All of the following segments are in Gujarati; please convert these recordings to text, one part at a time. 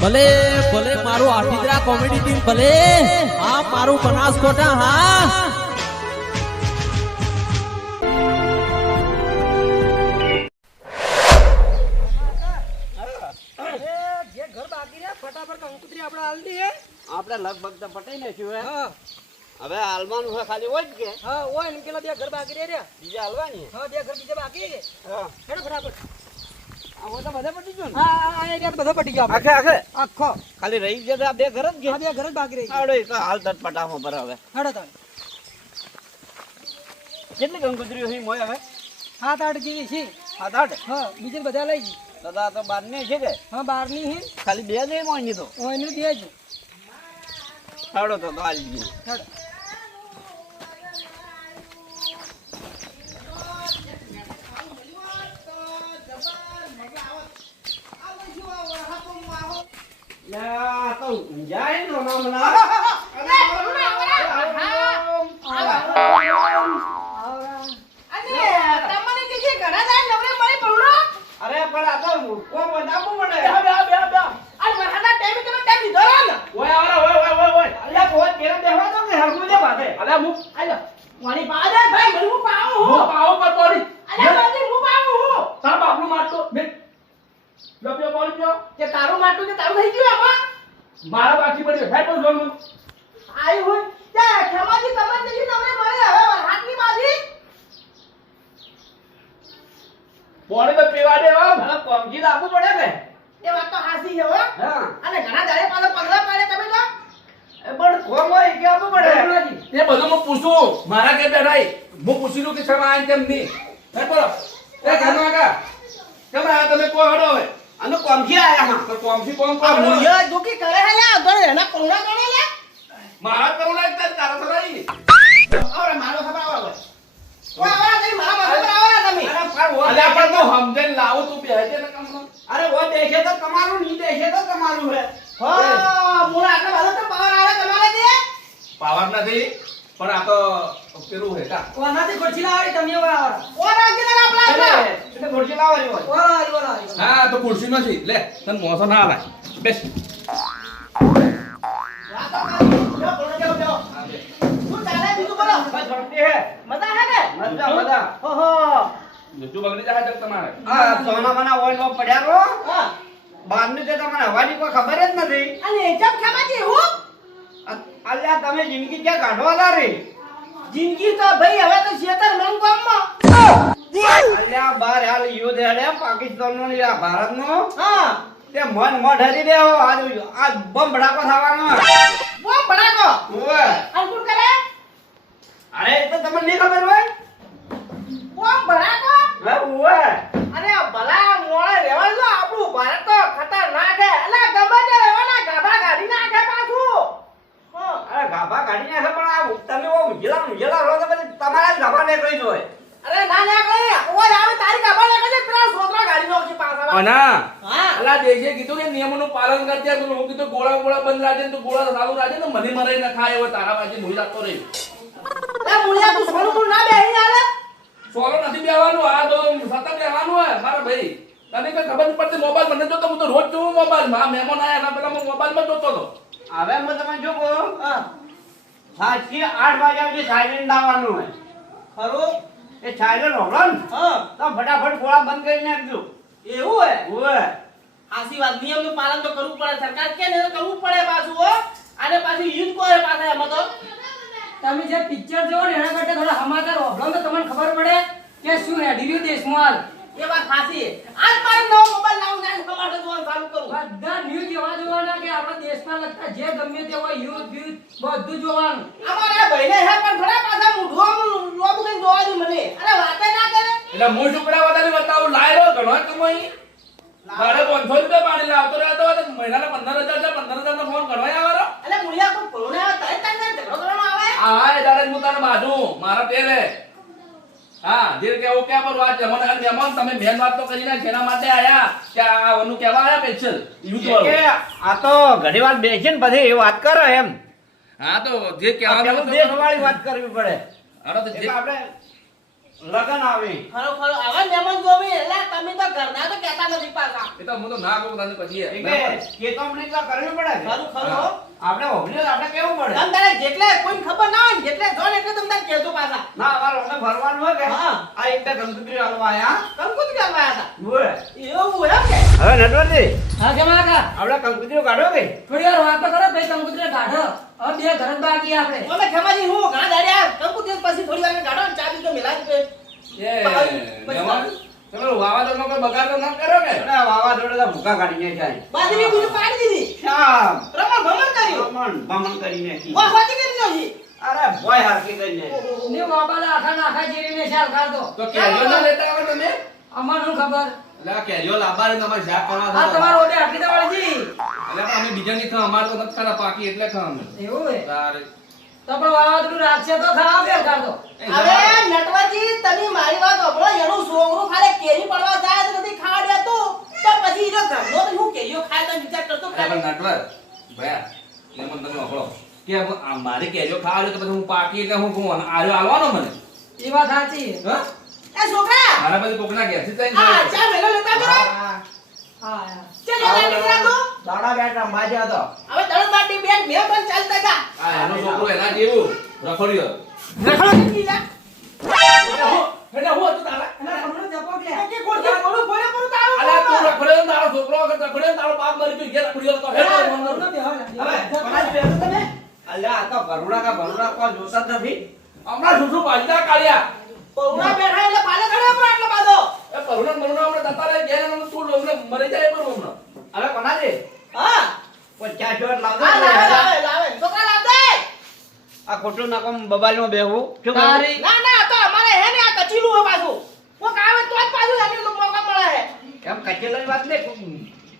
ભલે ભલે મારું આઠિદ્રા કોમેડી ટીમ ભલે હા મારું બનાસકોટા હા. જે ઘર બાકી રહ્યા ફટાફટ કંકુતરી આપણે લગભગ તો પટાઈ નાખ્યું હે. હા. હવે હાલવાનું છે ખાલી હોય જ કે. હા હોય ને પેલા બે ઘર બાકી રહ્યા. બીજા હાલવાની હા બે ઘર બીજા બાકી હેડો ફટાફટ. ખાલી રહી ગયા આ બે ઘર જ બે ઘર જ બાકી રહી ગયા. આવડે તો હાલ તટ પટામાં પર હવે. હેડો તમે. કેટલી કંકુતરીઓ છે મોય હવે? સાત આઠ જેવી છે. સાત આઠ? હા બીજી બધા લઈ ગઈ. દાદા તો બાર ને છે કે? હા બારની હે ખાલી બે જ મોયની તો? જ. આવડો તો તો હાલ ગયું. હેડો. યા તો જાય નો ના અરે પણ આ તો કોમ બનાવવું પડે ઓય ને ઓય ઓય ઓય ઓય અલ્યા કોઈ કેરા બેહવા દો કે હરગું દે બાતે અલ્યા મુ હું પાઉં પર પડી તાર બાપનું માટો બે લપ્યો પડી ગયો કે તારું માટું કે તારું થઈ ગયું આમાં મારા બાકી પડી ભાઈ પણ જોનું આઈ હોય ત્યાં ખેમાજી સમજ નહીં તમને મળે હવે હાથની બાજી? પોણી તો પીવા દે હો. મને કોમજી આપવું પડે ને. એ વાત તો હાસી છે હો. હા. અને ઘણા દાડે પાછો પગલા પાડે તમે તો? એ પણ કોમ હોય કે આપવું પડે. એ બધું હું પૂછું. મારા કે બેઠાઈ હું પૂછી લઉં કે શેમાં આયા કેમ નહીં. હે બોલો. એ ઘરમાં આગા કેમ આયા તમે કો હડો અને કોમજી આયા હા. તો કોમથી કોમ કો આ મુળિયા દુખી કરે હે લા તો એના કોણા ગણે લે મારા કરું એક તાર સરાઈ ઓરે મારો ખબર આવો ઓ આવરા તમે મારા માથા આવો તમે. અરે પણ તો સમજણ લાવું તું બેહજે ને કમનો અરે વો દેખે તો તમારું નહીં દેખે તો તમારું હે. હા મુળા આટલા બધો તો પાવર આવે તમારે દે પાવર નથી પણ આ તો પેલું હે કા કોનાથી તમે આપલા આપલા એટલે ખોરશી લાવવાની હોય. ઓ આરી હા તો ખુરશી નથી. લે તને મોસો ના લાય બેસ. ખબર જ નથી. તમે જિંદગી ક્યાં કાઢવા રે? જિંદગી તો ભાઈ હવે તો શેતર અલ્યા બાર હાલ યુદ્ધ હેડે પાકિસ્તાન નો ને ભારત નો હા. તે મન મઢ હરી દેવો આજ આજ બમ ભડાકો થવાનો બહુ બડાકો ઓવે અંકુર કરે? અરે તો તમને નહીં ખબર હોય? બહુ ભડાકો? હે ઓવે અરે ભલા મોળે રહેવા દો આપણું ભારત તો ખતરનાક હે અલા ગમે તે રહેવાના ગાભા ગાડી નાખે પાછું. અરે ગાભા કાઢી નાખે પણ આ તમે ઓ મુજલા મુજલા રહો તો પછી તમારા જ ગાભા નીકળી જોય અરે ના ના કઈ ઓય આવે તારી ગાભા છે પેલા છોકરા ગાડી નો છે પાછા અના. હા. અલા દેજે કીધું કે નિયમોનું પાલન કરજે તું હું કીધું ગોળા ગોળા બંધ રાખજે ને તું ગોળા ચાલુ રાખજે ને મને મરે ન ખાય એવો તારા બાજુ મુઈ રાખતો રહી. એ મુળિયા તું સોનું તું ના બેહી આલે સોલો નથી બેવાનું આ તો સતત બેવાનું હે મારા ભાઈ. તને કઈ ખબર નહીં પડતી મોબાઈલ મને જોતો? હું તો રોજ જોઉં મોબાઈલમાં. મહેમાન આયા એના પેલા હું મોબાઈલમાં જોતો હતો. હવે હું તમને જો કહું? હા સાચી આઠ વાગ્યા સુધી સાયલેન્ટ દાવાનું હોય. ખરું? એ સાયલેન્ટ હોળો ને. હા. તો ફટાફટ ગોળા બંધ કરી નાખજો. એવું હે ઓય આસી વાત નિયમનું પાલન તો કરવું પડે. સરકાર કે ને કરવું પડે પાછું હો. અને પાછું યુદ્ધ કોરે પાછા એમાં તો? તમે જે પિક્ચર જોવો ને એના કરતા થોડા સમાચાર વાપરો તો તમને ખબર પડે કે શું હેડી રહ્યું દેશમાં એ વાત સાચી. આજ મારે નવો મોબાઈલ લાવું ને સમાચાર જોવાનું ચાલુ કરું. બધા ન્યૂઝ એવા જોવાના કે આપણા દેશમાં લગતા જે ગમે તે હોય યુથ યુથ બધું જોવાનું. અમારા ભાઈને હે પણ થોડા પાછા મૂઢું લોબુ કઈ જોવા દે મને. અરે વાતે ના કરે. એટલે હું શુક્રા વધારે બતાવું લાયરો ઘણો કમાઈ સાડે પાંચસો રૂપિયા પાણી લાવતો રહેતો હોય તો મહિનાના પંદર હજાર છે પંદર હજાર નો ફોન ઘણો આવે. અલે મુળિયા કોઈ ભણો ને તઈ તઈ ઝઘડો કરવાનો આવે. હા એ દાડે હું તને બાજુ મારા પેલે. હા જે કેવું કે પર વાત જમણ અને મહેમાન તમે મેન વાત તો કરી નાખી જેના માટે આયા કે આ વનુ કેવા આયા પેચલ યુથ કે આ તો ઘણી વાર બેસીને પછી એ વાત કરે એમ. હા તો જે પેલું દેશવાળી વાત કરવી પડે. અરે તો જે આપણે લગન આવે. ખરો ખરો. આવા મહેમાન જોવી એટલે તમે તો ઘરના તો કહેતા નથી પાછા. એ તો હું તો ના કહું તને પછી એ. તો કરવી પડે. ખરું ખરું. આપણે ઓગણીસ આપણે કેવું પડે? તમ તારે જેટલે કોઈ ખબર ના હોય જેટલે જો એટલે તમ તારે કેજો પાછા. ના અમાર ઓને ફરવાનું હોય કે? હા. આ એક કંકુતરી આલવા આયા. કંકુત આલવા આયા હતા. હતા એવું એમ કે? હવે નટવરજી. હા કે કાકા આપણે કંકુતરીઓ કાઢો કે? થોડી વાર વાત તો કરો ભાઈ કંકુતરે કાઢો. હવે બે ઘર બાકી આપણે. અમે ખેમાજી હું ઘણા દાડ્યા કંકુત પછી થોડી વાર ગાડો ને ચા બીજો મિલાવી દે એ મહેમાન તમે વાવાઝોડામાં કોઈ બગાડ તો ના કર્યો કે? અરે વાવાઝોડે તો ભૂકા કાઢીને જાય. બાજરી બીજું પાડી દીધી. શ્યામ. રમણ ભમણ કર્યું. ભમણ ભમણ કરીને કી. વાહ વાતી કરી નાખી. અરે ભોય હારકી કરીને. ને વાબાલા આખા ને આખા જેરીને શાલ કાઢો તો કેરીઓ ના લેતા આવે તમે? અમાર શું ખબર? એટલે આ કેરીઓ તમારે શાક કરવા આ તમારો ઓડે આટલી દવાળી એટલે પણ અમે બીજાની ખાવા અમારે તો નથી ખાતા પાકી એટલે ખાવા અમે એવું હે? તારે તો પણ વાવાઝોડું રાખશે તો ખાવા બે કાઢો હવે નટવાજી તમે મારી વાત સાંભળો એનું સોંગરું ખાલી કેરી પડવા જાય તો નથી ખાવા દેતું તો પછી એનો ઘરનો તો હું કેરીઓ ખાય તો વિચાર કરતો ખાય પણ નટવર ભયા મહેમાન તમે વાપરો કે આ મારી કેરીઓ ખાવા તો પછી હું પાકી એટલે હું કોણ? આર્યો આલવાનો મને? એ વાત સાચી હા? એ છોકરા! મારા પછી કોકના ઘેરથી આ લઈને ચા મેલો લેતા આ હા ચાલ લેતા નીકળ્યા તો દાડા બેટા માજ્યા તો. હવે દળ બાટી બેન મે પણ ચાલતા જા. આ એનો છોકરો એના જેવું. રખડ્યો રખડ્યો એટલે હું તારા જપો કે. કે પૂરું તારું અલ્યા તું રખડ્યો ને તારો છોકરો વગર રખડ્યો તારો બાપ મરી ગયો ઘેર રખડ્યો તો હેડો હમણાં બેહો ને. હવે કોના બેસો તમે. અલ્યા આ તો ભરુડા કા ભરુડા કો જોસત નથી. હમણાં સુસુ પાલતા કાળિયા કાઢ્યા? પૌણા બેઠા એટલે પાલે ખડે પર આટલો બાધો. એ પરુણા મરુણા આપણે જતા રહે ઘેર અને તું હમણાં મરી જાય પણ હમણાં. હવે કોનાજી? હા. કોઈ ચા ચોટ લાવજો હા લાવે લાવે છોકરા લાવ. દે આ ખોટું નાખો બબાલમાં બેહવું. શું કહું? ના ના તો અમારે હે ને આ કચીલું હે પાછું. કોક આવે તો જ પાછું એને તો મળે હે. એમ કચેલાની વાત ને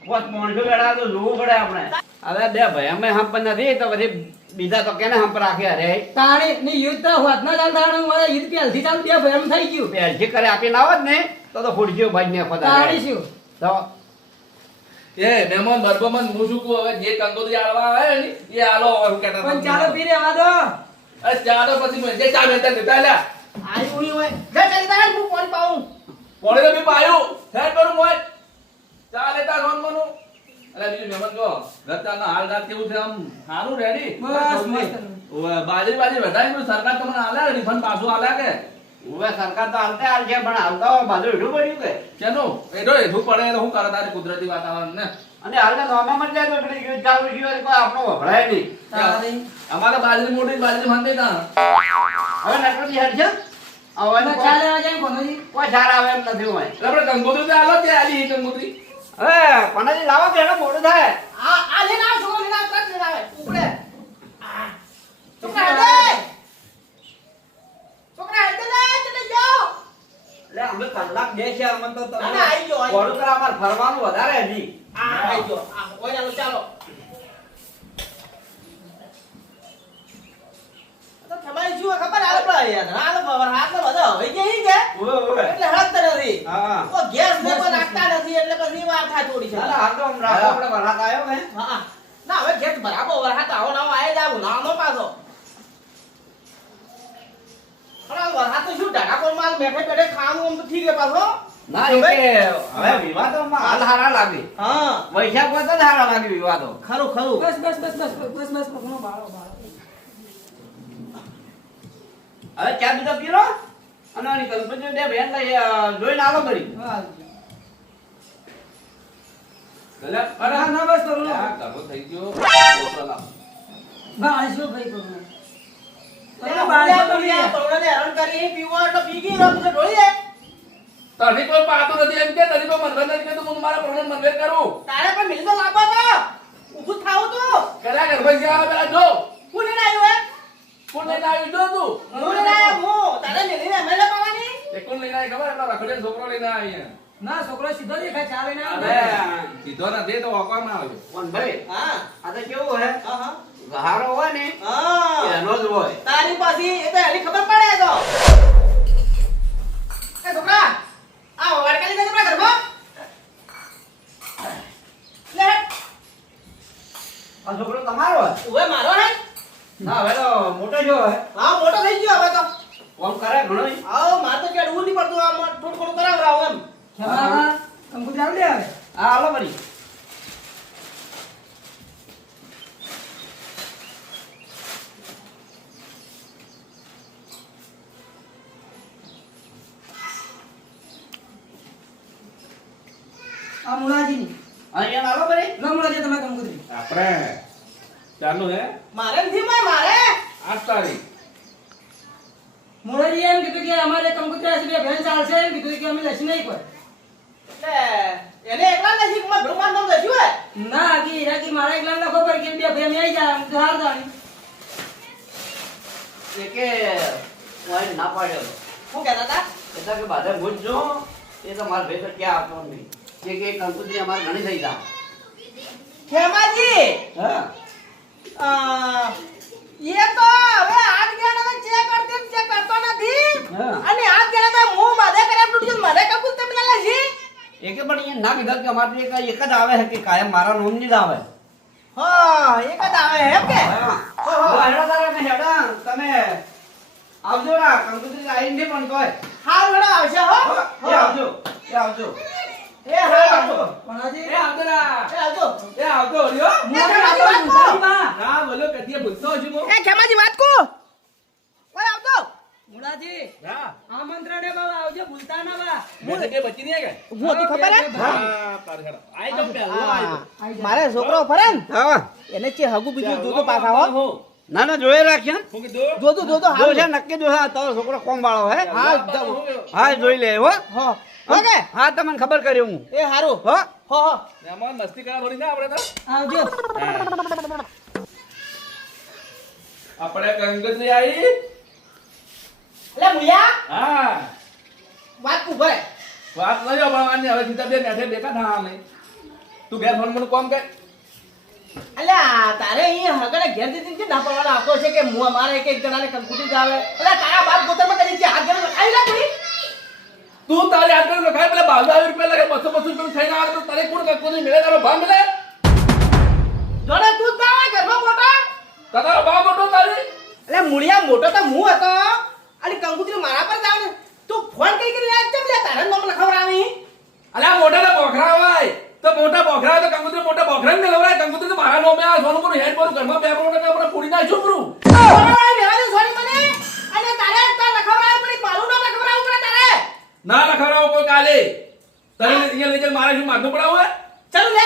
કોસ માણસો બેઠા તો જોવું પડે આપણે. હવે બે ભાઈ અમે હંપ નથી તો પછી બીજા તો કેને હંપ રાખે અરે તાણે ની યુદ્ધ તો હોત ના ચાલ તાણે મારે યુદ્ધ પહેલથી ચાલ બે એમ થઈ ગયું. પહેલથી કરે આપીને હોત ને તો તો ફૂટજો ભાઈ ને ખોદા તાણી શું? તો એ મહેમાન બરબમન હું શું કહું હવે જે કંકોત્રી આલવા આવે ને એ આલો હવે હું કહેતા પણ ચાલો પી રેવા દો અરે ચાલો પછી મને જે ચા બેતા દેતા લ્યા. આઈ ઉઈ હોય. જા ચાલી તા હું પાણી પાઉં. પોણે તો બી પાયું. હેડ કરું મોય. ચા લેતા રોન મનું અરે બીજું મહેમાન જો ગતાના હાલ રાત કેવું છે આમ? સારું રેડી બસ મસ્ત. ઓવે બાજરી બાજરી વધારી દીધું. સરકાર તમને આલે રિફંડ પાછું આલે કે? હવે સરકાર તો હાલતે હાલ છે પણ હાલતો બાજુ હેઠું પડ્યું કે? કેનું એડો હેઠું પડે તો હું કરે તારી કુદરતી વાતાવરણ ને? અને હાલને નોમાં જ જાય તો એટલે યુદ્ધ ચાલુ હોય કોઈ આપણો વભળાય નહીં. અમારે બાજરી મોટી બાજરી ફાંદી તા. હવે હેડ છે? હવે ચાલે લેવા જાય કોનોજી કોઈ સારા આવે એમ નથી હોય. એટલે આપણે કંકોત્રી તો આલો તે આલી એ કંકોત્રી લાવો એનો મોડું થાય? આ આ લેને આવ છોકરો લેને આવ તરત આવે. ઉપડે. છોકરા હેડે છોકરા હેડે લે ચલે જાઓ. લે અમે કલાક બે છે અમને તો તમે આવી ગયો, વડોદરા અમારે ફરવાનું વધારે હજી. આ આઈ ગયો. આ ઓય ચાલો ચાલો. તો તમારી શું ખબર હાલ પર યાર હાલ પર હાથ ને બધો હોય કે ઈ કે એટલે હળત નથી હા ઓ ગેસ ને કોઈ નાખતા નથી એટલે પછી વાર થાય થોડી છે ના, ના, હાલ તો આમ રાખો આપણે વરસાદ આવ્યો કે હા ના હવે ગેસ બરાબર વરસાદ આવો નવો આયે જાવ નાનો પાછો પણ આ વરસાદ તો શું ઢાકા માલ બેઠે બેઠે ખાવાનું આમ તો ઠીક છે પાછો ના હવે વિવાદોમાં હાલ હારા લાગી હા વૈશાખમાં તો જ હારા લાગી વિવાદો ખરું ખરું બસ બસ બસ બસ બસ બસ બસ બાળો બાળો હવે ચા બીજો પીરો અને આની ગણપતિ બે બેન લઈ જોઈને આવો કરી એટલે અરે હા, ના બસ પકડો હા ઘરો થઈ ગયો લાવ. બાળશો ભાઈ એટલે તમે બાળશો તમે આ પૌણાને હેરાન કરી પીવો એટલે પી ગઈ, રમ તો ઢોળી દે. તને કોઈ પાતો નથી એમ કે તને કોઈ મનગર નથી કે તું હું મારા પ્રોબ્લેમ મનગર કરું તારે પણ મિલ તો લાવવા તો. ઊભું જ તો તું. કરા ઘરમાં ગયા પેલા જો આવ્યું? કોણ લઈને આવી જો તું હું લઈને આવ્યો, હું. તારે મેલીને એમએલએ પાવાની? એ કોણ લઈને આવી ખબર એટલો રખડેલ છોકરો લઈને આવી. ના છોકરો સીધો દેખાય ચાલે ના અરે સીધો નથી તો વાંકવામાં આવ્યો કોણ ભાઈ હા. આ તો કેવું હે હા, હા. ગહારો હોય ને હા. એનો જ હોય તારી પાછી એ તો એની ખબર પડે તો. એ છોકરા, આ વાડકાલી દે જજે ઘરમાં. લે આ છોકરો તમારો હોય મારો હે? ના હવે તો મોટો જો હે હા, મોટો થઈ ગયો હવે તો. કોમ કરે ઘણો. આવો માર તો ક્યાં ડૂવું નહીં પડતું આમ થોડું થોડું કરાવરાવો એમ. ખેમા કંકુતરી આવડે હવે? હા હાલો વળી આ મુલાજીની અહીંયા હાલો વળી લો મુલાજી તમે કંકુતરી આપણે ચાલુ હે. મારે નથી મારે મારે. આઠ તારીખ. મોરારી એમ કીધું કે અમારે કંકુતરી બે ભેણ ચાલશે એમ કીધું કે અમે લસી નહીં પડે એટલે એને એકલા નથી માં ભગવાન નામ લખ્યું હે ના કે હીરા મારા એકલા ના ખબર કે બે ભેણ આવી જાય તો હાર દાણી એ કે વાઈ ના પાડ્યો. શું કહેતા હતા? એટલે કે બાધા ભૂજજો એ તો મારા ભાઈ તો ક્યાં આપતો નહીં. કે કે કંકુતરી અમારે ઘણી થઈ જા. ખેમાજી! હા. એ તો હવે આજ ગયાનો ચેક કરતી ચેક કરતો નથી. હા. અને આજ ગયાનો તો મું માથે કર્યા તૂટી મને કબૂલ તમે ના લજી એ કે પણ અહીંયા ના કીધા કે અમારે એક એક જ આવે છે કે કાયમ મારા નોમ જ આવે. હા એક જ આવે એમ કે? હા. હા, હેડો તારે અમે હેડો. તમે આવજો ના કંકુતરી નહીં પણ તોય. હાર વેળો આવશે હો. હો, એ આવજો એ આવજો. એ આવજો મુલાજી એ આવતો એ આવજો. એ આવતો રહ્યો એ ખેમાજી વાત કો. ના બોલો કદીએ ભૂલતો છું હું એ ખેમાજી વાત કો. ઓય આવજો. મુલાજી હા આમંત્રણ એ બાબા આવજો ભૂલતા ના બા. મેં જગ્યાએ બચી નહીં કે હું હતી ખબર હે? હા તારે આઈ જાઉં પહેલો આઈ મારે છોકરો ફરે હા એને ચે હગુ બીજું જોતો પાછા હો. ના ના જોઈ રાખ્યા જોતો જોતો જો છે નક્કી જો હા તારો છોકરો કોમ વાળો હે? હા હા જોઈ લે હો. હો ઓકે હા તમને ખબર કરી હું. એ હારું. હો. હો હો. એમાં મસ્તી કરવા થોડી ના આપણે તો. આવજો. આપણે આવી. મુયા હા. વાત ભાઈ વાત નહીં હવે હવે સીધા બે બેઠા થા અમે. તું ઘેર ફોન મને કોમ કર. અલ્યા તારે અહીં હગડે ઘેર દીધી છે ના પડવાનો આવતો છે કે મું અમારે એક એક જણાને કંકુટી જ અલ્યા તારા બાપ ગોતરમાં કરી છે હાથ ગણો તું તારી લખાય પેલા બાવીસ હજાર રૂપિયા લાગે બસો બસો રૂપિયા થઈને આવે તો તારે કોણ કરતો નહીં મેળે? તારો ભાવ મળે? જોડે તું જ ના હોય ઘરમાં મોટા? તારો ભાવ મોટો તારી? અલ્યા મુળિયા મોટો તો હું હતો. અને કંકુટી મારા પર જાવ તું ફોન કરી કરી લે તારા નામ લખાવરાવી અલ્યા મોટા તો બોખરા હોય. તો મોટા બોખરા તો કંકુતરી મોટા બોખરા ને લવરાય કંકુતરી તો મારા નોમે આ સોનું પણ હેડ પર ઘરમાં બે કરોડ ને આપણે પૂરી નાખ્યું પરું ના લખાવરાવો કોઈ કાલે. તને અહીંયા લઈ જઈને મારે શું માથું પડાવે ચાલુ લે.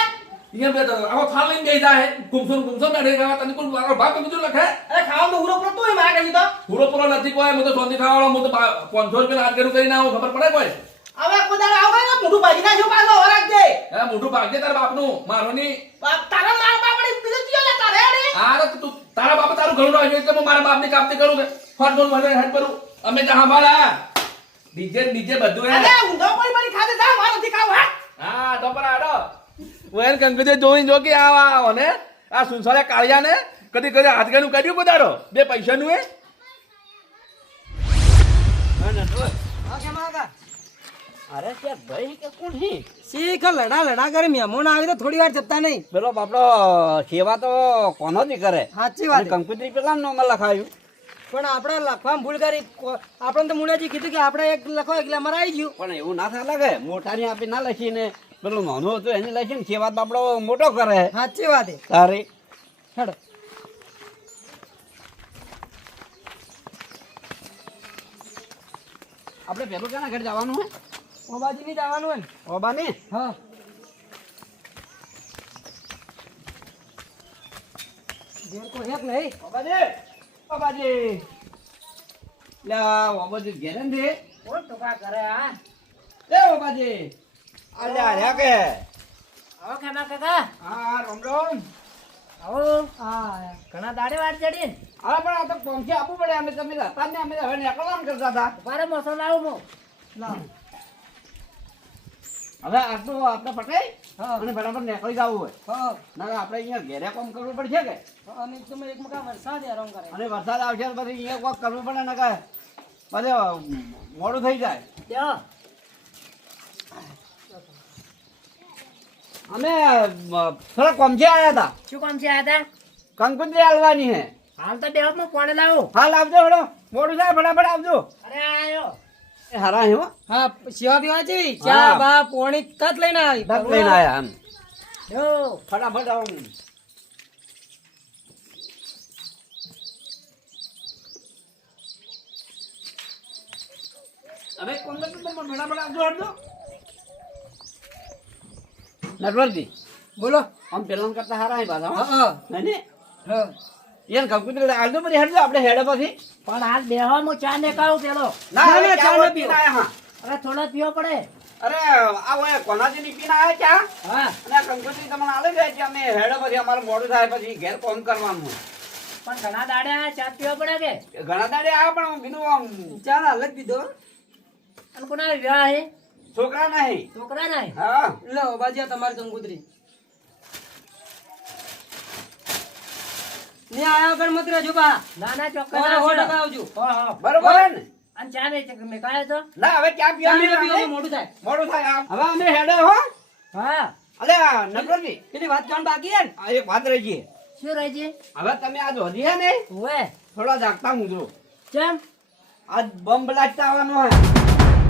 અહીંયા બે આવો થાળ લઈને બેસી જાય ગુમસુમ ગુમસુમ બેઠે ખાવા. તને કોઈ મારો ભાગ કીધું લખે? અરે ખાવા તો ઉરો પડતો હોય મારા કઈ તો. પૂરો પૂરો નથી કોઈ. હું તો સોંધી ખાવાળો હું તો પાંચસો રૂપિયા હાથ કરું કરીને આવું ખબર પડે કોઈ? હવે કુદાડો આવ ગયો મોઢું ભાજી નાખ્યો પાછો વરાક દે. હે મોઢું ભાગજે તારા બાપનું. મારો ની બાપ તારા માર બાપડી બીજો ચિયો લે તારે રે આ તો તું તારા બાપ તારું ઘણું આવ્યું એટલે હું મારા બાપની કાપતી કરું કે ફોન બોલ મને હેડ કરું અમે તો સાંભળા ડીજે ડીજે બધું હે. અરે ઊંધો કોઈ મારી ખાતે જા મારો થી ખાવ હા? હા તો પર આડો. વેન કંકજે જોઈ જો કે આવા ઓને આ સુનસારે કાળિયા ને કદી કદી હાથ ગણું કર્યું બધારો બે પૈસા નું એ અરે કે ભાઈ કે કોણ હી? શીખ લડા લડા કરે મહેમાન આવે તો થોડી વાર જતા નહીં. પેલો બાપડો સેવા તો કોનો જ કરે? સાચી વાત. કંકુતરી પેલા નામ લખાયું? પણ આપણે લખવામાં ભૂલ કરી. આપણે તો મુળાજી કીધું કે આપણે એક લખો એટલે અમારે આવી ગયું. પણ એવું ના થાય લાગે. મોટાની આપી ના લખીને પેલું નાનું હતું એને લખીને સેવા બાપડો મોટો કરે. સાચી વાત તારી. હેડો. આપણે પેલું ક્યાંના ઘરે જવાનું હે? ઓબાજી ની જવાનું ને? ઓબાની હા. ઘેર કોઈ હેક નહીં. ઓબાજી ઓબાજી લે ઓબાજી ઘેરે ને કોણ ટોકા કરે આ એ ઓબાજી અલ્યા અલ્યા કે. આવો ખાના કાકા? હા રામ રામ. આવો. હા. ઘણા દાડે વાર ચડી હા પણ આ તો પહોંચી આપવું પડે. અમે તમે હતા ને અમે હવે નીકળવાનું કરતા હતા. મારે મોસો લાવું મો. લાવ. હવે આટલું આપણે પટાઈ અને બરાબર નીકળી જવું હોય. ના આપણે અહીંયા ઘેરે કામ કરવું પડશે કે? અને તમે એક મકા વરસાદ હેરાન કરે. અને વરસાદ આવશે પછી અહીંયા કોક કરવું પડે ને કે પછી મોડું થઈ જાય. અમે થોડા કોમથી આવ્યા હતા. શું કામ છે હતા? તા કંકુત્રી હાલવાની હે હાલ તો બે હું કોણે લાવું. હાલ આવજો હડો. મોડું થાય ફટાફટ આવજો. અરે આયો. હારા હે હા. સેવા પીવા જેવી ચા બા પોણી તત લઈને આવી દસ લઈને આયા આમ જો ફટાફટ આવો. હવે કોણ તમે હટજો નટવરજી બોલો. આમ પેલા કરતા હારા હે બાધા હો. હા ને હા. યાર કમ્પ્યુટર આવજો પછી હેડજો. આપણે હેડે પછી. પણ આ બેહો હું ચા ને કાઢું પેલો? ના ના, ચા ને પીના આયા હા. અરે થોડો પીવો પડે. અરે આ ઓય કોનાજી ની પીના આયા ચા? હા. અને કંકોત્રી તમને આલે જાય છે અમે હેડો પછી અમારે મોડું થાય પછી ઘેર કોમ કરવાનું. પણ ઘણા દાડે આ ચા પીવો પડે કે? ઘણા દાડે આ પણ હું કીધું આમ ચાલ ના જ પીધો. અને કોના વિવાહ હે છોકરા નહીં. છોકરા નહીં? હા. લો બાજીયા તમારી કંકુતરી. ને આયા આગળ મત રહેજો બા. ના ના ચોક્કસ આવજો. હા હા. બરોબર હે ને? અને ચા ને મેકાયો તો? ના હવે ચા પીવા નહીં. મોડું થાય. મોડું થાય આમ. હવે અમે હેડે હો. હા. અલે આ નટવરજી પેલી વાત જાણ બાકી હે ને? આ એક વાત રહી ગઈ શું રહી છે હવે તમે આજ વધી હે ને? ઓવે થોડા જાગતા મૂકજો ચમ? આજ બમ બ્લાસ્ટ આવવાનો હે.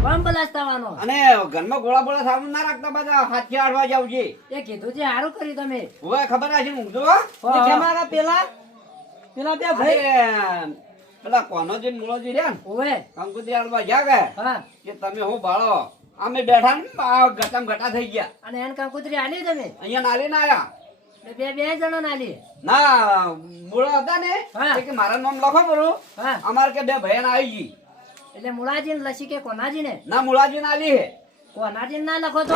બમ બલાસ્તાવાનો અને ઘરમાં ગોળા બોળા સારું ના રાખતા બધા હાથથી આડવા જાવજે એ કીધું છે સારું કર્યું તમે. હવે ખબર હશે મૂકજો હો. ને કેમારા પેલા? પેલા બે ભાઈ. પેલા કોનો કોનોજી મૂળો મૂળોજી રહ્યા ઓવે કંકુતરી આડવા જાગે હા. કે તમે હું બાળો? અમે બેઠા ને આ ગટામ ગટા થઈ ગયા. અને એને કંકુતરી આલી તમે? અહીંયા નાલી ના આયા. બે બે જણો નાલી ના મૂળો હતા ને. કે મારા નામ લખો બરો હા. અમારે કે બે ભયન આવી ગઈ. એટલે મુળાજી ને લસી કે કોનાજી ને ના મુળાજી ના આલી હે. કોનાજી ના લખો તો?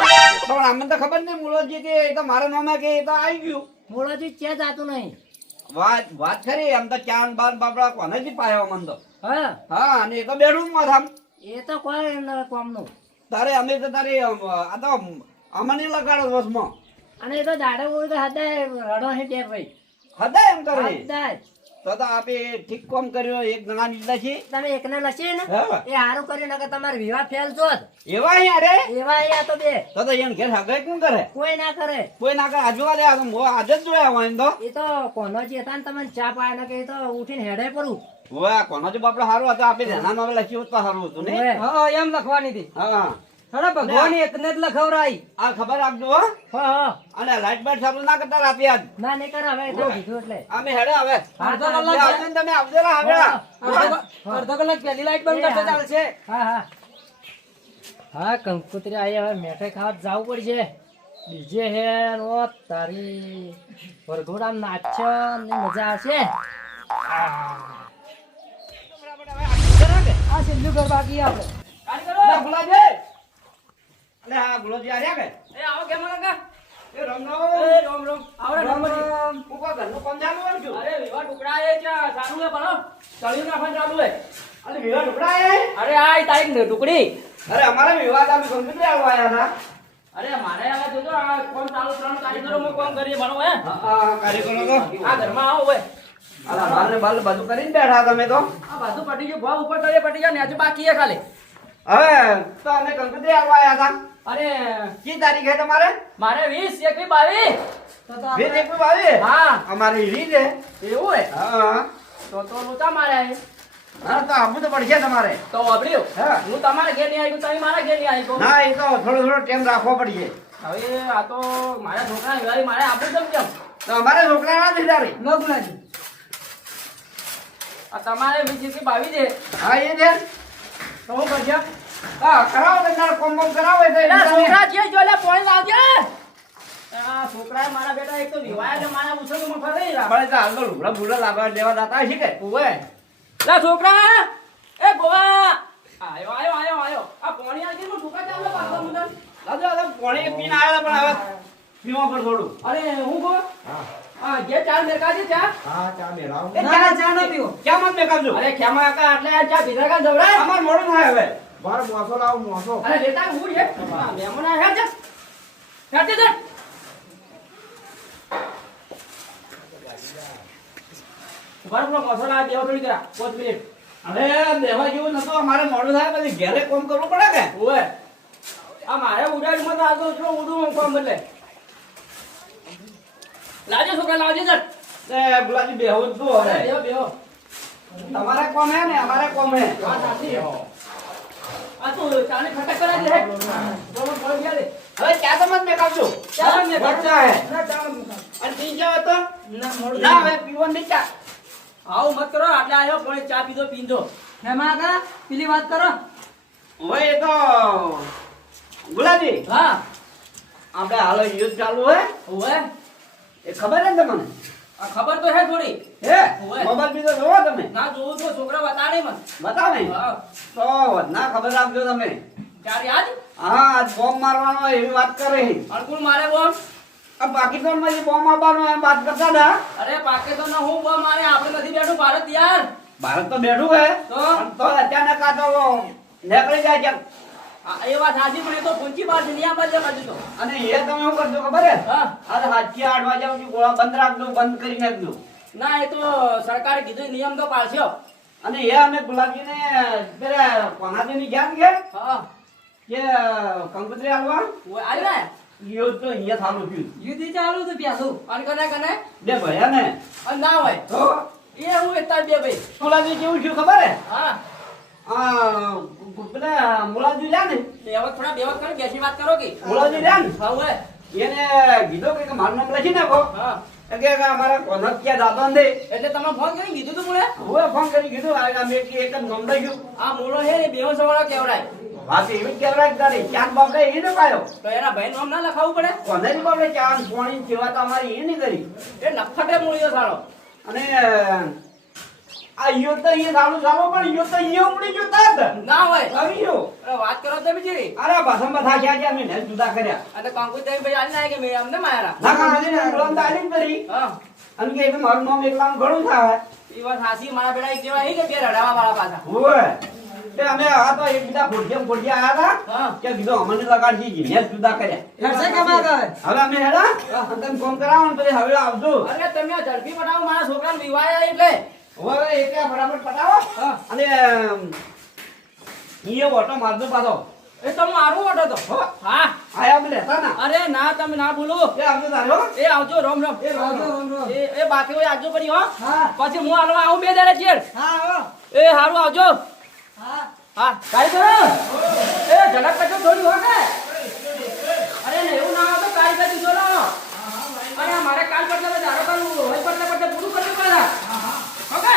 પણ અમને તો ખબર નહીં મૂળોજી કે એ તો મારા નામ કે એ તો આવી ગયું. મુળાજી ક્યાં જાતું નહીં? વાત વાત ખરી એમ તો ચાંદ બાન બાપડા કોને જ પાયો મન તો. હા? હા અને એ તો બેડું માથામ એ તો કોઈ ન કોમનું. તારે અમે તો તારે આ તો અમને લગાડો વસમાં. અને એ તો દાડે બોલ તો હદાય રડો હે બે ભાઈ. હતા એમ કરે. હદાય. તો તો આપે ઠીક કોમ કર્યો એક જણા ની લસી તમે એકને લસી ને? એ સારું કરી નકર તમારે વિવાહ ફેલ છો એવા અહીંયા રે એવા અહીંયા તો બે. તો તો એને ઘેર હગાઈ કોણ કરે? કોઈ ના કરે. કોઈ ના કરે આજુ વાલે મો આજે જ જોયા હોય એમ તો. એ તો કોનો જે હતા ને તમને ચા પાયા ને કે એ તો ઉઠીને હેડે પડું. હવે આ કોનો જે બાપડો સારું હતો આપે ધ્યાન આવે લખ્યું તો સારું હતું ને હા એમ લખવાની હતી. હા. અરે ભગવાન એકને જ લખવરાઈ આ ખબર આપજો હો. હો હો. અને લાઈટ બાઈટ ચાલુ ના કરતા રાતે આજ ના નહીં કરે હવે તો કીધું એટલે. અમે હેડે હવે. અડધો કલાક આવજો તમે આવજો ને હવે. અડધો અડધો કલાક પહેલી લાઈટ બંધ કરતો ચાલશે. હા હા. હા કંકુતરી આયા હવે મેઠે ખાવા જવું પડશે. બીજે હે ને તારી વરઘોડા નાચ ને મજા આવશે. આ છેલ્લું ઘર બાકી આપણે. અલે હા ગુલાબજી આ રહ્યા કે? એ આવો કેમ કાકા? એ રામ રામ. એ રોમ રોમ. આવડે રામ ઘરનું કામ ચાલુ છું. અરે વિવાહ ટુકડા એ છે ચાલુ હે ભલો. ચડ્યું નાખવાનું ચાલુ હે અરે વિવાહ ટુકડા એ અરે આ તારીખ ને ટુકડી અરે અમારે વિવાહ અમે computer આવવા આયા હતા. અરે મારે હવે જોજો આ કોમ ચાલુ ત્રણ કારીગરો કોમ કરીએ ભણો હે? હા, કારીગરો તો. આ ઘરમાં આવો હોય અલા, બાલ બાજુ કરીને બેઠા તમે તો. આ બાજુ પટી ગયું ભાવ ઉપર તળે પટી ગયા ને હજુ બાકી હે ખાલી. હવે તો અમે કંકોત્રી આવવા આયા હતા. અરે કી તારીખ હે તમારે? મારે વીસ એકવી બાવીસ. તો તો વીસ આપણે- એકવીસ બાવીસ? હા. અમારે વીસ છે એવું હે? હા. તો તો લોચા મારે હે હા તો આવવું તો પડશે તમારે. તો વાપર્યું? હા. હું તમારા ઘેર નહીં આવી તમે મારા ઘેર નહીં આવી ના એ તો થોડો થોડો ટાઈમ રાખવો પડશે. હવે આ તો મારા છોકરા વિવારી મારે આપણે કેમ કેમ? તો અમારે છોકરા ના દીધા નોકરા તમારે વીસ એકવી બાવીસ છે. હા એ છે. તો હું કરજો? હા કરાવો તારે કોમ બોમ કરાવો છોકરા છે જો લે પોણી લાવજે. મારા બેટા એક તો વિવાહ છે મારા તો માં નહીં રહ્યા આપણે તો લુગડા લાવવા દેવા દાતા હશે કે ઓવે લા છોકરા એ ગોવા આયો આયો આયો આયો. આ પોણી આજે નું છોકરા ચાલે પાછા મુંડન લાજો દાદા પોણી પીને આવ્યા પણ હવે પીવા પર થોડું. અરે હું ગો હા. જે ચાર મેકા છે ચા? હા ચા મેલાવો એ ચા ચા ન પીવો. ક્યાં મત મેકાવજો? અરે કેમ આકા આટલે આ ચા પીધા કા જવરાય? અમાર મોડું થાય હવે. બાર મોસો લાવ મોસો. અરે લેતા હું છે હા, મહેમાન આયા છે હેડજે જ. ઊભા રહો, મોસો લાવ દેવો થોડી કરા 5 મિનિટ. અરે દેવા જેવું નતો અમારે મોડું થાય પછી ઘરે કોમ કરવું પડે કે? ઓય આ મારે ઉડાડમાં આ છો ઉડું હું કામ બદલે લાવજો છોકરા લાવજો જ. એ ગુલાજી બેહો તો હવે. બેહો તમારે કોમ હે ને અમારે કોમ હે. વાત સાચી. છે. આ તું ચાને ખટક કરાવી દે બોલો બોલો ગયા દે હવે ચા તો મત મેકાવજો ચા મત. વચ્ચા હે ના ચા મત મેકાવજો. અને પી જાવ તો ના મોડું ના હવે પીવો નહીં ચા આવું મત કરો આટલે આવ્યો પણ ચા પીધો પીંધો હેમાં કા પેલી વાત કરો હવે એ તો હા આપણે હાલ યુદ્ધ ચાલુ હે ઓવે એ ખબર હે ને તમને ખબર તો હે થોડી. હે. મોબાઈલ બીજો જોવો તમે? ના જોવું તો છોકરા બતાડે મને. બતાવે તો ના ખબર રાખજો તમે. ચાર યાદ? હા આજ બોમ્બ મારવાનો એવી વાત કરે. અણકુલ મારે બોમ આ પાકિસ્તાનમાં જે બોમ્બ આપવાનો એમ વાત કરતા હતા? અરે પાકિસ્તાન નો હું બોમ મારે? આપણે નથી બેઠું ભારત યાર. ભારત તો બેઠું હે તો? તો અચાનક આ તો નીકળી જાય એ વાત સાચી પણ એ તો પૂંચી બાર દુનિયામાં જ બાજુ અને એ તમે શું કરજો ખબર હે? હા. સાતથી આઠ વાગ્યા સુધી ગોળા બંધ રાખજો બંધ કરી નાખજો ના એ તો સરકારે કીધું નિયમ તો પાળશો. અને એ અમે ગુલાબજીને પેલા કોનાજીની જ્ઞાન કે હા. કે કંકોત્રી ઓય આયુ યો તો અહીંયા થયું. યુદ્ધ ચાલુ પ્યાસું અને કને કને? બે ભયા ને. અને ના હોય. તો એ હું એતા બે ભાઈ. ગુલાબજી કેવું થયું ખબર હે? હા. આ પેલા મુલાજી રહ્યા ને. બેવત થોડા બેવત કરો બેસી વાત કરો કે. મુલાજી ને. હા ઓય એને કીધું કે મારું નામ લખી નાખો. કે અમારા કોનક ક્યાં દાદા દે એટલે તમે ફોન કરી કીધું તું મને? હવે ફોન કરી કીધું આ અમે એક એક જ ગયું આ મૂળો છે ને બેવસો વાળો કેવડાય વાત એવી જ કેવડાય તારી ચાંદ બાપડે એ ન પાયો. તો એના ભાઈ નામ ના લખાવવું પડે? કોને જ બાપડે ચાંદ પોણી સેવા તો અમારી એ નહીં કરી. એ નફટે મૂળ્યો સારો અને આ યો તો અહીંયા સારું સારું પણ યો તો અહીંયા ઉપડી ગયો તાત. ના હોય. આવી ગયો અરે વાત કરો તો બીજી. અરે ભાષણ બધા ક્યાં ક્યાં મેં જુદા કર્યા. અને કાંકુ દેવ ભાઈ આલી ના કે મે અમને માર્યા. ના કાંઈ ને બોલમ તો આલી પરી હા. અન કે એમ મારું નામ એકલામ ઘણું થાય. ઈ વાત હાસી મારા બેડા એક જેવા હી કે બે રડાવા વાળા પાછા. હોય. તે અમે આ તો એક બીજા ફોડ્યા ફોડિયા આયા હતા. કે કીધું અમને લગાડી જી મેં જુદા કર્યા. કેમ? હવે અમે હેડા તમે ફોન કરાવો ને પછી હવે આવજો. અરે તમે ઝડપી બનાવો મારા છોકરાને વિવાયા એટલે. હવે એક ફટાફટ પટાવો. અને ઈ ઓટો મારજો પાછો. એ તો મારું ઓટો તો. હો. આયા અમે લેતા ના. અરે ના તમે ના બોલો એ આવજો તારો એ આવજો રોમ રોમ. એ આવજો, રોમ, રોમ. એ એ બાકી હોય આવજો પડી હો. હા. પછી હું હાલવા આવું બે દાડે ચેડ હા એ હારું આવજો. હા. હા કારીગર એ ઝડપ કરજો થોડી હો કે અરે ને એવું ના આવે તો કારીગર દીધો લાવો અરે મારે કાલ પડલે ધારો કરવું હોય પડલે પડલે પૂરું કરવું પડે ઓકે